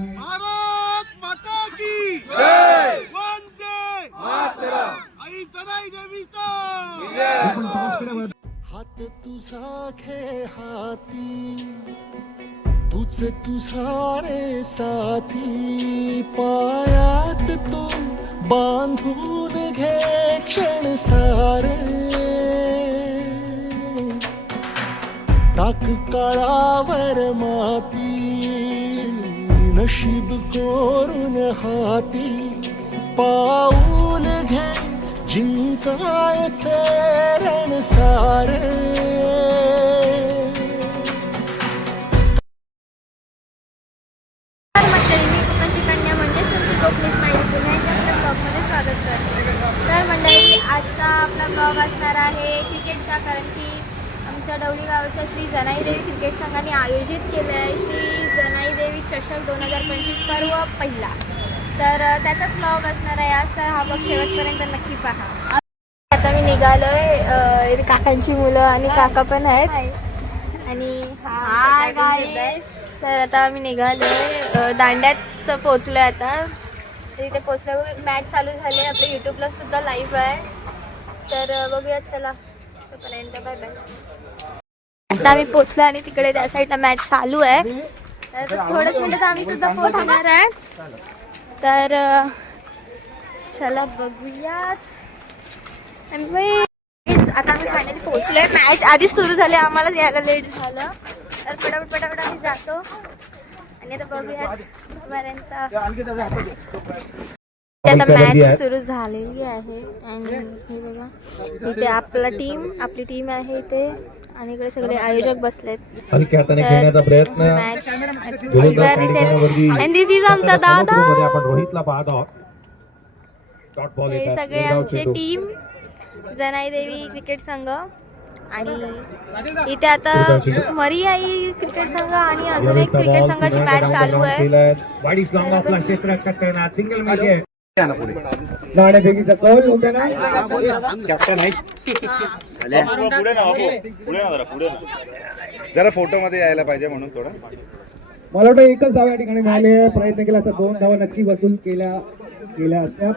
भारत माता की जय, वंदे मातरम, आई जनाई देवीचा हात तुझा घे हाती, तुझ तुझारे साथी, पायात तू बांधून घे क्षण सारे, टाक काळावर माती, नशीब कोरून हाती, पाऊल घे जिंकायचे रण सारे. स्वागत करते. तर मंडळी, आजचा आपला ब्लॉग असणार आहे क्रिकेटचा, कारण की आमच्या डवली गावच्या श्री जनाई देवी क्रिकेट संघाने आयोजित केलं आहे श्री जनाई देवी चषक 2025 पर्व पहिला. तर त्याचाच ब्लॉग असणार आहे आज. तर हा ब्लॉग शेवटपर्यंत नक्की पहा. आता मी निघालोय, काकांची मुलं आणि काका पण आहेत आणि तर आता आम्ही निघालोय दांड्यात पोचलोय. आता तिथे पोचल्यावर मॅच चालू झाले. आपल्या यूट्यूबला सुद्धा लाईव्ह आहे, तर बघूयात. चला तोपर्यंत बाय बाय. आता आम्ही पोचलो आणि तिकडे त्या साईडला मॅच चालू आहे. तर थोडंच मिनिटात आम्ही सुद्धा पोहोचणार आहे. तर चला बघूयात. आणि आता आम्ही फायनली पोहोचलोय. मॅच आधीच सुरू झाले, आम्हालाच यायला लेट झालं. तर पटापट आम्ही जातो आणि आता बघूयात पर्यंत. आता मॅच सुरू झालेली आहे आणि हे बघा, इथे आपली टीम आहे इथे आणि इकडे सगळे आयोजक बसलेत. मॅच दिस इज आमचा दादा. हे सगळे आमचे टीम जनाई देवी क्रिकेट संघ आणि इथे आता मरी आई क्रिकेट संघ आणि अजून एक क्रिकेट संघाची मॅच चालू आहे. जरा फोटो मध्ये यायला पाहिजे म्हणून थोडं. मला वाटतं एकच धाव या ठिकाणी मिळाले. प्रयत्न केला तर 2 धावा नक्की वसूल केल्या असत्या.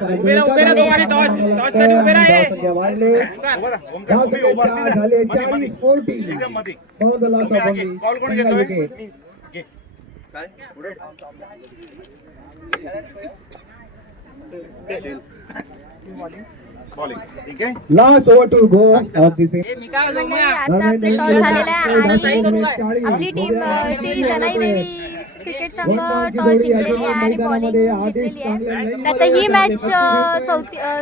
Last over to go of this. आता आपले टॉस झालेला आहे आणि आपली टीम श्री जनाई देवी क्रिकेट संघ टॉस जिंकलेली आहे आणि बॉलिंग घेतलेली आहे. आता ही मॅच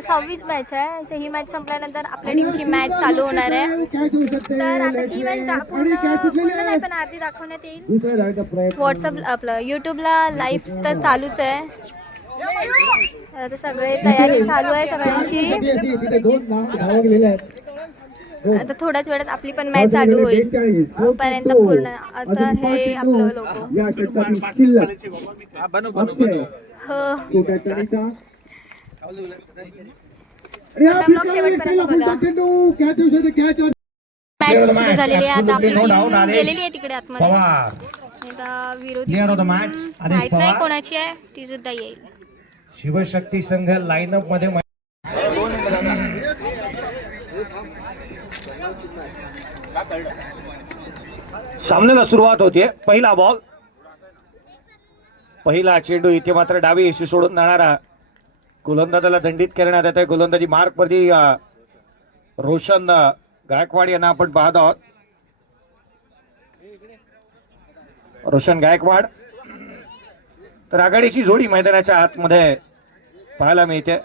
26 मॅच आहे. तर ही मॅच संपल्यानंतर आपल्या टीमची मॅच चालू होणार आहे. तर आता ती मॅच पूर्ण नाही पण अर्धी दाखवण्यात येईल. व्हॉट्सअप आपलं यूट्यूबला लाईव्ह तर चालूच आहे. आता सगळे तयारी चालू आहे सगळ्यांची. आता थोड्याच वेळात आपली पण मॅच चालू होईल पर्यंत पूर्ण. आता हे आपलं लोक शेवटपर्यंत बघा. मॅच सुरू झालेली आहे. आता आपली टीम गेलेली आहे तिकडे आतमध्ये. आता विरोधी माहित नाही कोणाची आहे, ती सुद्धा येईल. शिवशक्ती संघ लाईनअप मध्ये सामन्याला सुरुवात होते. पहिला बॉल, पहिला चेंडू. इथे मात्र डावी यशी सोडून जाणारा गोलंदाजाला दंडित करण्यात येत आहे. गोलंदाजी मार्क वरती रोशन गायकवाड यांना आपण पाहत आहोत. रोशन गायकवाड. तर आघाडीची जोडी मैदानाच्या आतमध्ये पाहायला मिळते.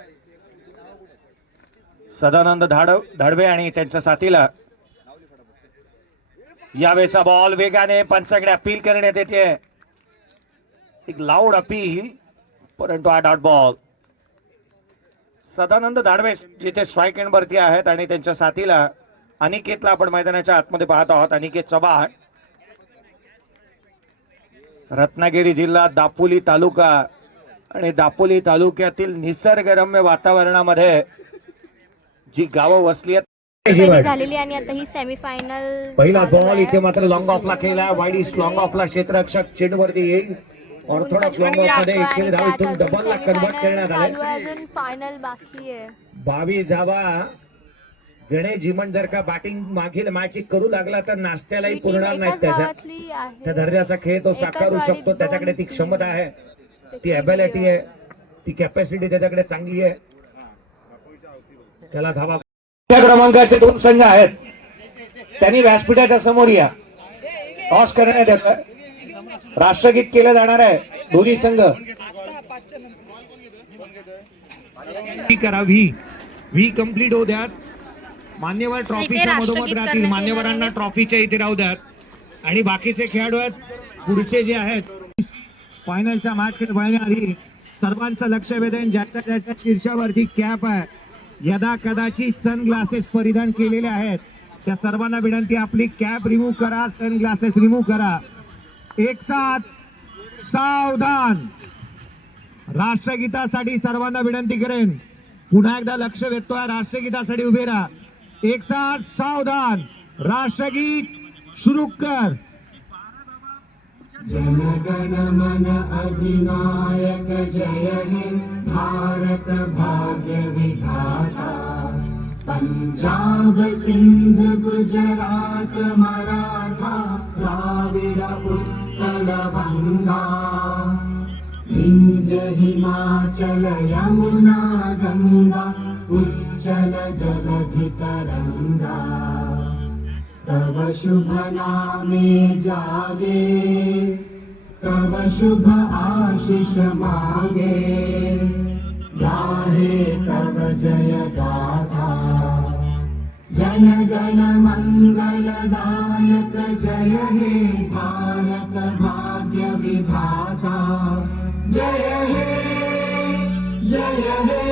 सदानंद धाडवे आणि त्यांच्या साथीला. यावेळेचा बॉल वेगाने पंचाकडे अपील करण्यात येते. एक लाऊड अपील, परंतु हा डॉट बॉल. सदानंद धाडवे जिथे स्ट्राईक एंड वरती आहेत आणि त्यांच्या साथीला अनिकेतला आपण मैदानाच्या आतमध्ये पाहत आहोत. अनिकेत चव्हाण, रत्नागिरी जिल्हा, दापोली तालुका आणि दापोली तालुक्यातील निसर्गरम्य वातावरणामध्ये जी गावं वसली आहेत झालेली आणि आता ही सेमीफायनल. पहिला बॉल इथे मात्र लॉंग ऑफला केला. वाईड लॉंग ऑफला क्षेत्ररक्षक चेंडूवरती येईल. ऑर्थोडॉक्स लॉंग ऑफ मध्ये एकेरी धाव इथून डबल ला कन्वर्ट करण्यात चालू आले. आहे, अजून फायनल बाकी आहे. 22 धावा. गणेश जिमन जर का बॅटिंग मागील मॅच करू लागला तर नाश्त्यालाही ही टीम पुरणार नाही. एकाच त्याच्या गावातली आहे. त्या दर्जाचा खेळ तो एकाच साकारू वाडीत शकतो. त्याच्याकडे ती दोन क्षमता आहे, ती त्याची अबिलिटी आहे, ती कॅपॅसिटी त्याच्याकडे चांगली आहे. त्याला धावा क्रमांकाचे 2 संघ आहेत. त्यांनी व्यासपीठाच्या समोर या. टॉस करण्यात येतं. राष्ट्रगीत केलं जाणार आहे. दोन्ही संघ करा. व्ही कंप्लीट होऊ द्यात. मान्यवर ट्रॉफीच्या मधोमध राहतील. मान्यवरांना ट्रॉफीच्या इथे राहू द्यात. आणि बाकीचे खेळाडू आहेत पुढचे जे आहेत फायनलच्या मॅच कडे वळण्याआधी सर्वांचं लक्ष वेधेन. ज्याच्या ज्याच्या शीर्षावरती कॅप आहे, यदा कदाचित सन ग्लासेस परिधान केलेले आहेत, त्या सर्वांना विनंती आपली कॅप रिमूव्ह करा, सन ग्लासेस रिमूव्ह करा. एक साथ सावधान. राष्ट्रगीतासाठी सर्वांना विनंती करेन. पुन्हा एकदा लक्ष वेधतोय. राष्ट्रगीतासाठी उभे राहा. एक साथ सावधान. राष्ट्रगीत सुरू कर. जनगण मन अधिनायक जय हे भारत भाग्य विधाता. पंजाब सिंध गुजरात मराठा द्राविड उत्कल गंगा. विंध्य हिमाचल यमुना गंगा उच्चल जलधि तरंगा. तव शुभ नामे जागे, तव शुभ आशीष मागे. गाहे तव जय गाथा. जनगण मंगलदायक जय हे भारत भाग्य विधाता. जय हे जय हे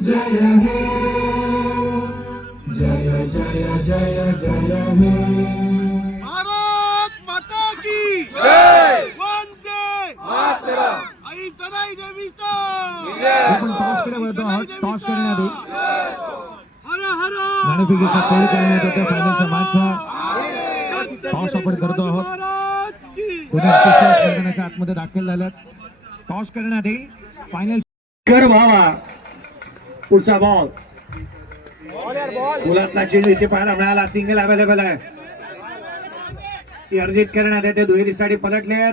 जय हे जय जय जय जय हे. भारत माता की जय. वंदे मातरम. आई सनाई देवीचा आपण टॉसकडे वळतो आहोत. टॉस करण्याआधी हर हर नाणेफेकीचा खेळ करण्यात येतो. फायनलचा मॅचचा टॉस आपण करतो आहोत. दोन्ही officials मैदानाच्या आतमध्ये दाखल झाल्यात. टॉस करण्यात येईल. फायनल कर व्हावा. पुढचा बॉल गोलातला चेंज इथे पाहायला मिळाला. सिंगल अवेलेबल आहे. ती अर्जित करण्यात येते. दुहेरीसाठी पलटले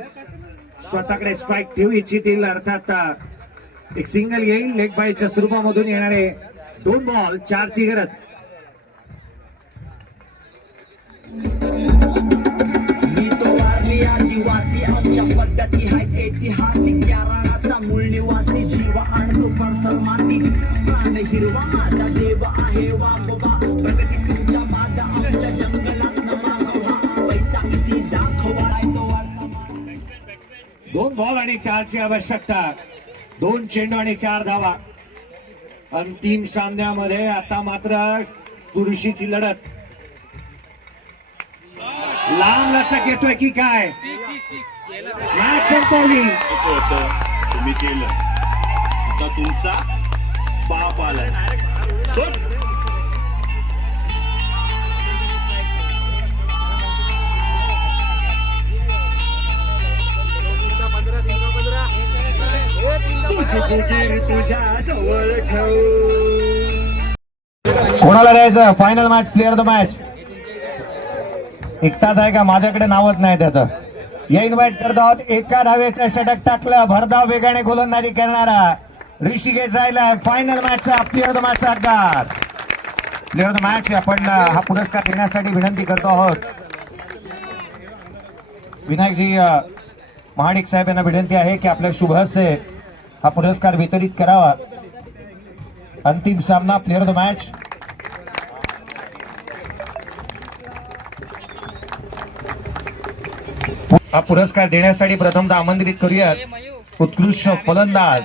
स्वतःकडे स्ट्राईक ठेवू इच्छितील. अर्थात एक सिंगल येईल. लेग बायच्या स्वरूपामधून येणारे 2 बॉल 4 ची गरज. मी तो वारली आदिवासी. आमच्या पद्धती आहेत ऐतिहासिक. केरळाचा मूळ निवासी. जीव आणतो परसर माती. प्राण हिरवा माझा देव आहे वागोबा. प्रगती तुमच्या बाद आमच्या जंगलात मागोबा. पैसा किती दाखवायचो. 2 बॉल आणि 4 ची आवश्यकता. 2 चेंडू आणि 4 धावा. अंतिम सामन्यामध्ये आता मात्र पुरुषीची लढत. लांब लचक येतोय की काय? मॅच संपवली. तुम्ही केलं आता तुमचा बाप आलाय. तुझ्या जवळ कोणाला द्यायचं final match? Player the match एकटाच आहे का? माझ्याकडे नावच नाही त्याचं. या इन्व्हाइट करतो आहोत. एका धावेचं षटक टाकलं. भरधाव वेगाने गोलंदाजी करणारा ऋषिकेश राहिलाय फायनल मॅचचा प्लेअर द मॅचचा हकदार. प्लेअर द मॅच आपण हा पुरस्कार देण्यासाठी विनंती करतो आहोत. विनायकजी महाडिक साहेब यांना विनंती आहे की आपल्या शुभ हस्ते हा पुरस्कार वितरित करावा. अंतिम सामना प्लेअर द मॅच. हा पुरस्कार देण्यासाठी प्रथमतः आमंत्रित करूयात उत्कृष्ट फलंदाज.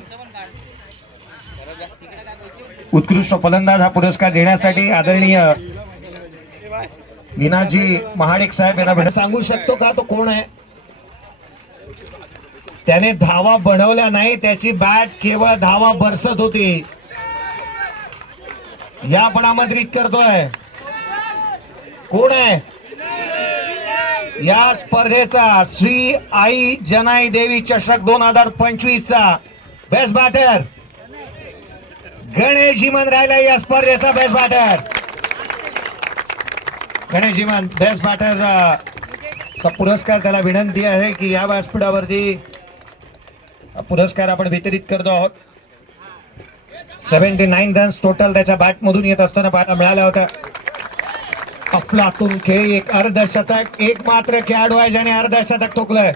उत्कृष्ट फलंदाज हा पुरस्कार देण्यासाठी आदरणीय मीनाजी महाडिक साहेब यांना सांगू शकतो का तो कोण आहे? त्याने धावा बनवल्या नाही. त्याची बॅट केवळ धावा बरसत होती. या आपण आमंत्रित करतोय. कोण आहे? या स्पर्धेचा श्री आई जनाई देवी चषक 2025चा बेस्ट बॅटर गणेश जिमन राहिला. या स्पर्धेचा best batter Ganesh Jiman best batter चा पुरस्कार. त्याला विनंती आहे की या व्यासपीठावरती पुरस्कार आपण वितरित करतो आहोत. 79 रन्स टोटल त्याच्या बॅट मधून येत असताना पाहायला मिळाल्या होत्या. अफलातून खेळी, एक अर्धशतक. एक मात्र खेळाडू आहे ज्याने अर्धशतक ठोकलंय.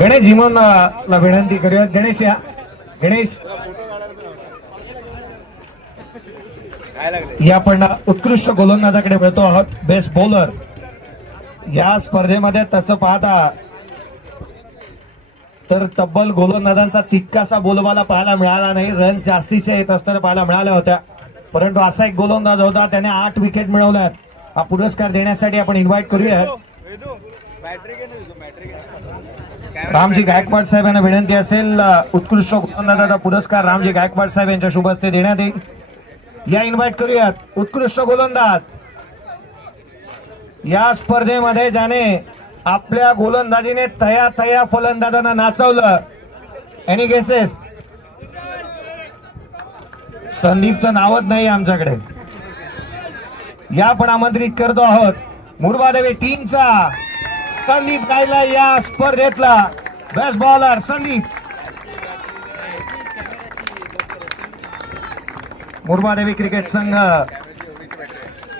गणेश जिमन ला विनंती करूया. गणेश या. गणेश या आपण उत्कृष्ट गोलंदाजाकडे मिळतो आहोत. बेस्ट बॉलर या स्पर्धेमध्ये तसं पाहता तर तब्बल गोलंदाजांचा तितकासा बोलबाला पाहायला मिळाला नाही. रन्स जास्तीचे येत असताना पाहायला मिळाल्या होत्या, परंतु असा एक गोलंदाज होता त्याने 8 विकेट मिळवल्यात. हा पुरस्कार देण्यासाठी आपण इन्व्हाइट करूया रामजी गायकवाड साहेब यांना विनंती असेल. उत्कृष्ट गोलंदाजाचा पुरस्कार रामजी गायकवाड साहेब यांच्या शुभ हस्ते देण्यात येईल. या इन्व्हाइट करूयात उत्कृष्ट गोलंदाज या स्पर्धेमध्ये ज्याने आपल्या गोलंदाजीने तया फलंदाजांना नाचवलं. Any guesses? संदीपचं नावच नाही आमच्याकडे. या पण आमंत्रित करतो आहोत मुरबादेवी टीमचा संदीप राहिला या स्पर्धेतला बेस्ट बॉलर संदीप. मुरबादेवी क्रिकेट संघ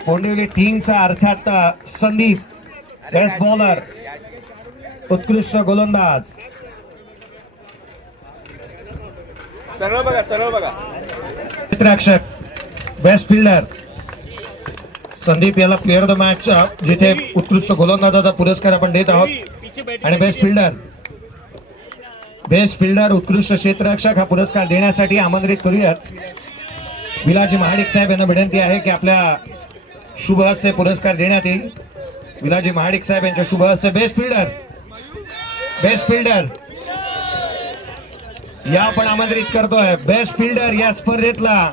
कोंडिवली टीमचा अर्थात संदीप बेस्ट बॉलर, उत्कृष्ट गोलंदाज. सरळ बघा, सरळ बघा. क्षेत्ररक्षक बेस्ट फिल्डर संदीप याला प्लेअर ऑफ द मॅच जिथे उत्कृष्ट गोलंदाजाचा पुरस्कार आपण देत आहोत. आणि बेस्ट फिल्डर उत्कृष्ट क्षेत्ररक्षक हा पुरस्कार देण्यासाठी आमंत्रित करूयात विलाजी महाडिक साहेब यांना विनंती आहे की आपल्या शुभ हस्ते पुरस्कार देण्यात येईल. विलाजी महाडिक साहेब यांच्या शुभ हस्ते बेस्ट फिल्डर या आपण आमंत्रित करतोय. बेस्ट फिल्डर या स्पर्धेतला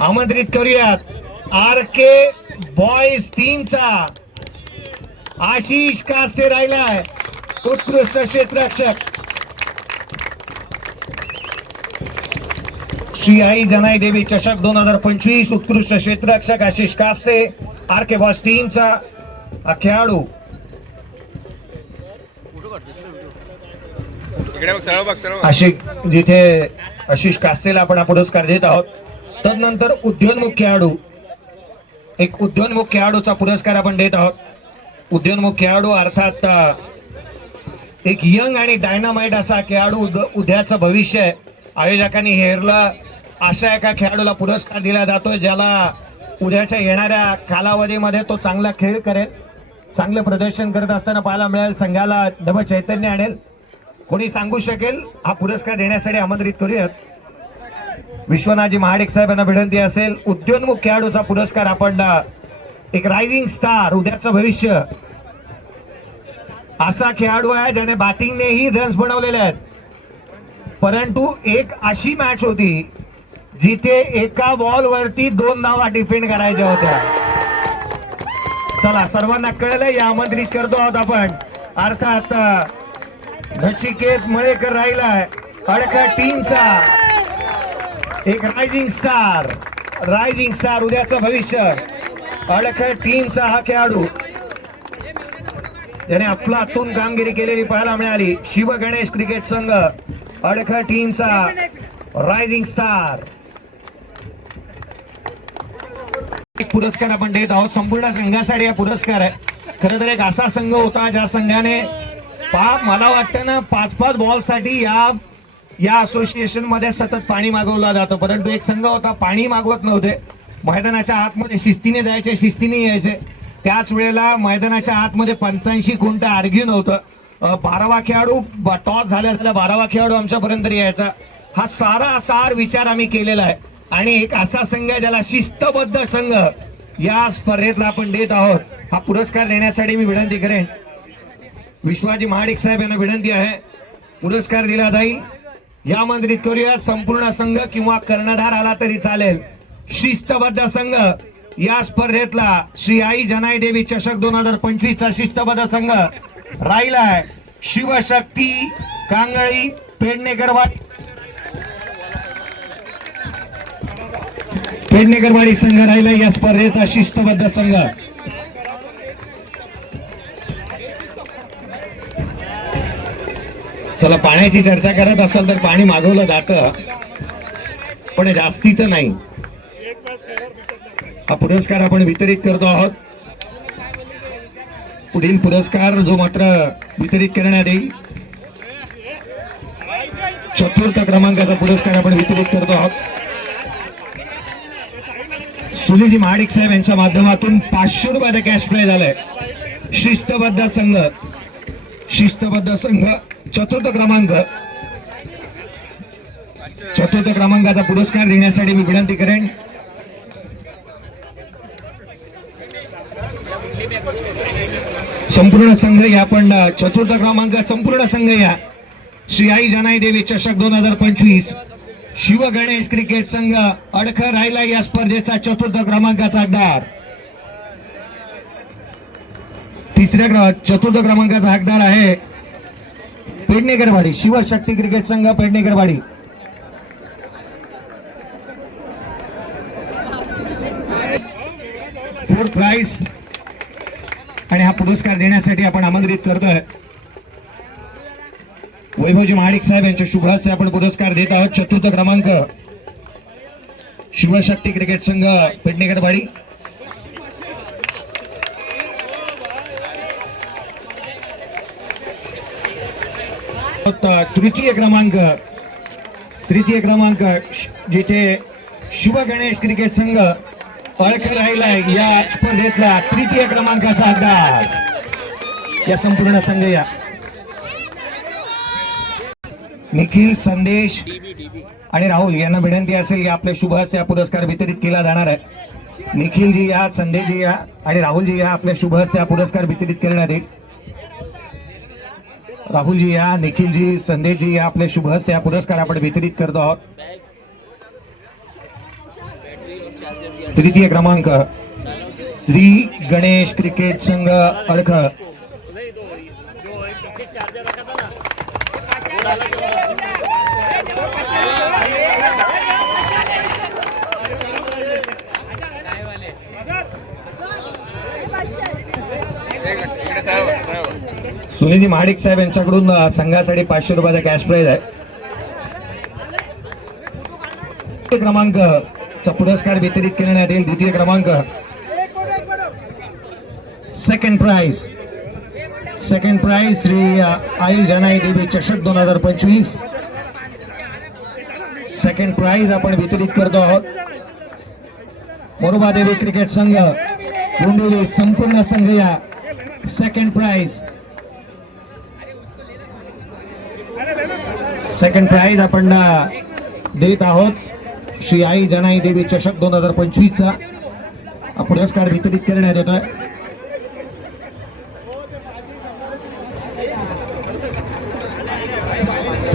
आमंत्रित करूयात RK बॉयज टीमचा आशिष कास्ते राहिलाय, उत्कृष्ट क्षेत्ररक्षक. श्री आई जनाई देवी चषक 2025 उत्कृष्ट क्षेत्ररक्षक आशिष कास्ते RK बॉयज टीमचा हा खेळाडू. जिथे आशिष कास्तेला आपण हा पुरस्कार देत आहोत. तदनंतर उद्योन्मुख खेळाडू, एक उद्योन्मुख खेळाडूचा पुरस्कार आपण देत आहोत. उद्योन्मुख खेळाडू अर्थात एक यंग आणि डायनामाइट असा खेळाडू उद्याचं भविष्य आहे. आयोजकांनी हेरला अशा एका खेळाडूला पुरस्कार दिला जातोय ज्याला उद्याच्या येणाऱ्या कालावधीमध्ये तो चांगला खेळ करेल, चांगलं प्रदर्शन करत असताना पाहायला मिळेल, संघाला नवं चैतन्य आणेल. कोणी सांगू शकेल? हा पुरस्कार देण्यासाठी आमंत्रित करूयात विश्वनाथजी महाडिक साहेब यांना विनंती असेल. उद्योन्मुख खेळाडूचा पुरस्कार आपण एक रायझिंग स्टार, उद्याचं भविष्य असा खेळाडू आहे ज्याने बॅटिंगनेही रन्स बनवलेले आहेत. परंतु एक अशी मॅच होती जिथे एका बॉल वरती 2 धावा डिफेंड करायच्या होत्या. चला सर्वांना कळलं, या आमंत्रित करतो आहोत आपण अर्थात नचिकेत मळेकर राहिलाय अडका टीमचा एक रायझिंग स्टार उद्याचं भविष्य. अडका टीमचा हा खेळाडू याने अफलातून कामगिरी केलेली पाहायला मिळाली. शिव गणेश क्रिकेट संघ अडका टीमचा रायझिंग स्टार. एक पुरस्कार आपण देत आहोत संपूर्ण संघासाठी. हा पुरस्कार आहे खरं तर एक असा संघ होता ज्या संघाने मला वाटतं ना 5-5 बॉल साठी या असोसिएशन मध्ये सतत पाणी मागवलं जातं, परंतु एक संघ होता पाणी मागवत नव्हते. मैदानाच्या आतमध्ये शिस्तीने जायचे, शिस्तीने यायचे. त्याच वेळेला मैदानाच्या आतमध्ये पंचांशी कोणतं आर्ग्यू नव्हतं. 12वा खेळाडू टॉस झाल्या 12वा खेळाडू आमच्यापर्यंत यायचा. हा सार विचार आम्ही केलेला आहे आणि एक असा संघ आहे ज्याला शिस्तबद्ध संघ या स्पर्धेतला आपण देत आहोत. हा पुरस्कार देण्यासाठी मी विनंती करेन विश्वाजी महाडिक साहेब यांना विनंती आहे पुरस्कार दिला जाईल. या आमंत्रित करूयात संपूर्ण संघ किंवा कर्णधार आला तरी चालेल. शिस्तबद्ध संघ या स्पर्धेतला श्री आई जनाई देवी चषक 2025 चा शिस्तबद्ध संघ राहिलाय शिवशक्ती कांगळी पेडणेकरवाडी. पेडणेकरवाडी संघ राहिला या स्पर्धेचा शिस्तबद्ध संघ. चला, पाण्याची चर्चा करत असाल तर पाणी मागवलं जातं पण जास्तीचं नाही. हा पुरस्कार आपण वितरित करतो आहोत. पुढील पुरस्कार जो मात्र वितरित करण्यात येईल, 4th क्रमांकाचा पुरस्कार आपण वितरित करतो आहोत. सुनीलजी महाडिक साहेब यांच्या माध्यमातून 500 रुपयाचा कॅश प्राइज आलाय. शिस्तबद्ध संघ 4th क्रमांक, 4th क्रमांकाचा पुरस्कार देण्यासाठी मी विनंती करेन संपूर्ण संघ या. पण 4th क्रमांक संपूर्ण संघ या श्री आई जनाई देवी चषक 2025 शिव गणेश क्रिकेट संघ अडखळ राहिला या स्पर्धेचा 4th क्रमांकाचा हकदार. 4th क्रमांकाचा हकदार आहे पेडणेकरवाडी शिवशक्ती क्रिकेट संघ पेडणेकरवाडी. फोर्थ प्राइज आणि हा पुरस्कार देण्यासाठी आपण आमंत्रित करतोय वैभवजी महाडिक साहेब यांच्या शुभ हस्ते आपण पुरस्कार देत आहोत. 4th क्रमांक शिवशक्ती क्रिकेट संघ पेडणेकरवाडी. तृतीय क्रमांक जिथे शिव गणेश क्रिकेट संघ अडखळ राहिलाय या स्पर्धेतला 3य क्रमांकाचा हकदार या संपूर्ण संघ या. निखिल, संदेश आणि राहुल यांना विनंती असेल की आपल्या शुभ हस्ते हा पुरस्कार वितरित केला जाणार आहे. निखिलजी या, संदेशजी या आणि राहुलजी या, आपल्या शुभ हस्ते हा पुरस्कार वितरित करण्यात येईल. राहुलजी या, निखिलजी, संदेशजी या, आपल्या शुभ हस्ते हा पुरस्कार आपण वितरित करतो आहोत. 3य क्रमांक श्री गणेश क्रिकेट संघ अडखळ. सुनीलजी महाडिक साहेब यांच्याकडून संघासाठी 500 रुपयाचा कॅश प्राइज आहे. क्रमांकचा पुरस्कार वितरित करण्यात येईल. 2य क्रमांक सेकंड प्राइज श्री आई जनाई देवी चषक 2025 सेकंड प्राइज आपण वितरित करतो आहोत. मोरोबा देवी क्रिकेट संघ डोंबिवली संपूर्ण संघ या सेकंड प्राइज आपण देत आहोत. श्री आई जनाई देवी चषक 2025 चा पुरस्कार वितरित करण्यात येतोय.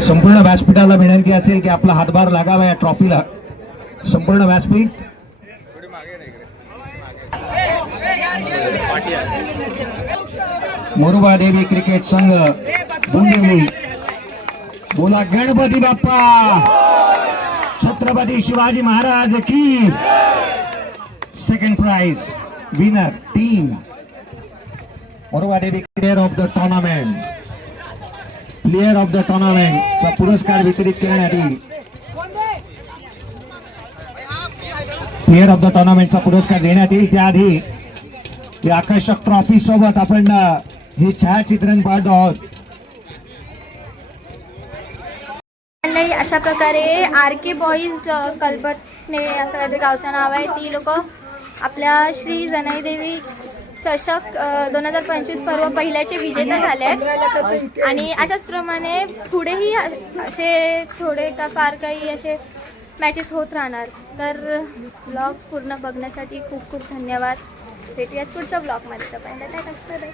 संपूर्ण व्यासपीठाला विनंती असेल की आपला हातभार लागावा या ट्रॉफीला. संपूर्ण व्यासपीठ मोरोबा देवी क्रिकेट संघ डोंबिवली. बोला गणपती बाप्पा, छत्रपती शिवाजी महाराज की. Second price winner team Moroba देवी प्लेयर ऑफ द टुर्नामेंट चा पुरस्कार वितरित करण्यात येईल. प्लेयर ऑफ द टुर्नामेंटचा पुरस्कार देण्यात येईल. त्याआधी या आकर्षक ट्रॉफी सोबत आपण हे छायाचित्रण पाहतो आहोत. अशा प्रकारे RK बॉईज कलबटणे असं काहीतरी गावचं नाव आहे. ती लोक आपल्या श्री जनाई देवी चषक 2025 पर्व पहिल्याचे विजेते झाले आहेत आणि अशाच प्रमाणे पुढेही असे थोडे का फार काही असे मॅचेस होत राहणार. तर ब्लॉग पूर्ण बघण्यासाठी खूप खूप धन्यवाद. भेटूयात पुढच्या ब्लॉगमध्ये. तर